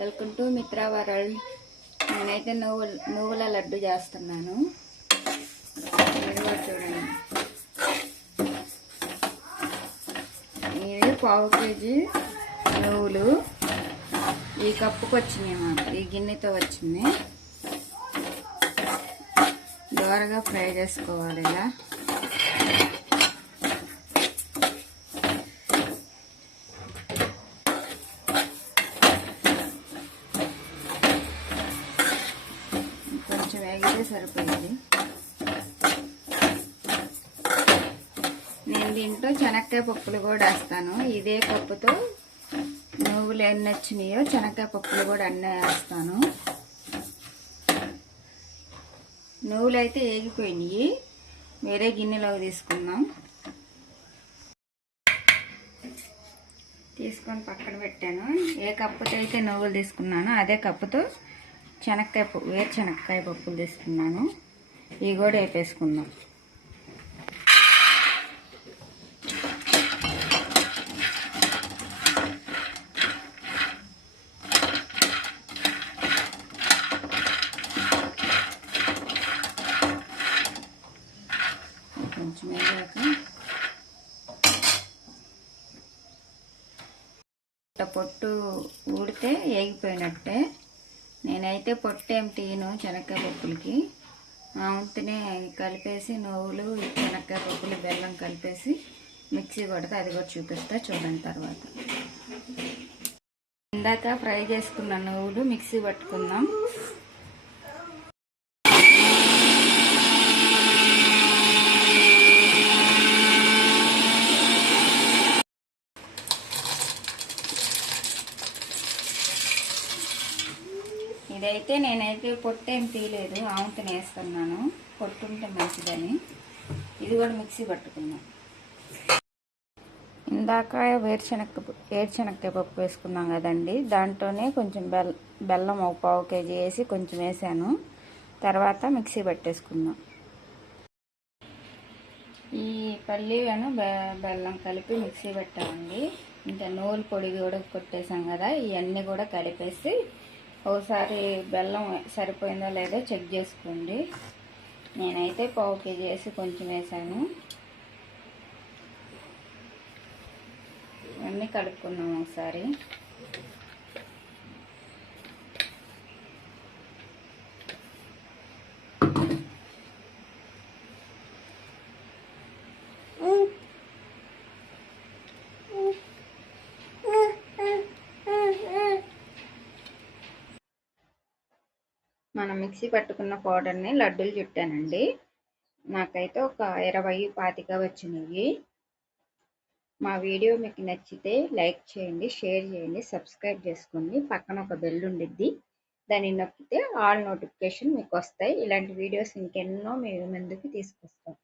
Welcome to Mitra world. నేనైతే నువ్వుల లడ్డు చేస్తున్నాను. చూడండి, ఇది పావు కేజీ నువ్వులు ఈ కప్పుకు వచ్చినాయి అన్నమాట. ఈ గిన్నెతో వచ్చింది. దోరగా ఫ్రై చేసుకోవాలి. ఇలా కొంచెం వేగితే సరిపోయింది. నేను దీంట్లో శనక్కాయ పప్పులు కూడా వేస్తాను. ఇదే పప్పుతో నువ్వులు ఎన్ని వచ్చినాయో శనక్కాయ పప్పులు కూడా అన్నీ వేస్తాను. నువ్వులు అయితే వేగిపోయినాయి. వేరే గిన్నెలోకి తీసుకొని పక్కన పెట్టాను. ఏ కప్పుతో అయితే నువ్వులు తీసుకున్నానో అదే కప్పుతో వేరుశనక్కాయ పప్పులు తీసుకున్నాను. ఇవి కూడా వేపేసుకుందాం. కొంచెం వేగాక పొట్టు ఊడితే వేగిపోయినట్టే. నేనైతే పొట్టు ఏం తీయను శనక్కాయ పప్పులకి. అంతనే కలిపేసి నువ్వులు శనక్కాయ పప్పులు బెల్లం కలిపేసి మిక్సీ కొడితే అది కూడా చూపిస్తా చూడండి. తర్వాత ఇందాక ఫ్రై చేసుకున్న నువ్వులు మిక్సీ పట్టుకుందాం. ఇదైతే నేనైతే పొట్టేం తీయలేదు, ఆవుతని వేస్తున్నాను. పొట్టుంటే మంచిదని. ఇది కూడా మిక్సీ పట్టుకున్నాం. ఇందాక వేరుశనక్కాయ పప్పు వేసుకున్నాం కదండి, దాంట్లోనే కొంచెం బెల్లం ఒక పావు కేజీ వేసి కొంచెం వేసాను. తర్వాత మిక్సీ పట్టేసుకుందాం. ఈ పల్లీలను బెల్లం కలిపి మిక్సీ పెట్టామండి. ఇంకా నువ్వుల పొడి కూడా కొట్టేసాం కదా, ఇవన్నీ కూడా కలిపేసి ఒకసారి బెల్లం సరిపోయిందో లేదో చెక్ చేసుకోండి. నేనైతే పావు కేజీ వేసి కొంచెం వేసాను. ఇవన్నీ కలుపుకుందాం ఒకసారి. మనం మిక్సీ పట్టుకున్న పౌడర్ని లడ్డూలు చుట్టానండి. నాకైతే ఒక 20-25 వచ్చినాయి. మా వీడియో మీకు నచ్చితే లైక్ చేయండి, షేర్ చేయండి, సబ్స్క్రైబ్ చేసుకోండి. పక్కన ఒక బెల్ ఉండిద్ది, దాన్ని నొక్కితే ఆల్ నోటిఫికేషన్ మీకు వస్తాయి. ఇలాంటి వీడియోస్ ఇంకెన్నో మేము ముందుకు తీసుకొస్తాం.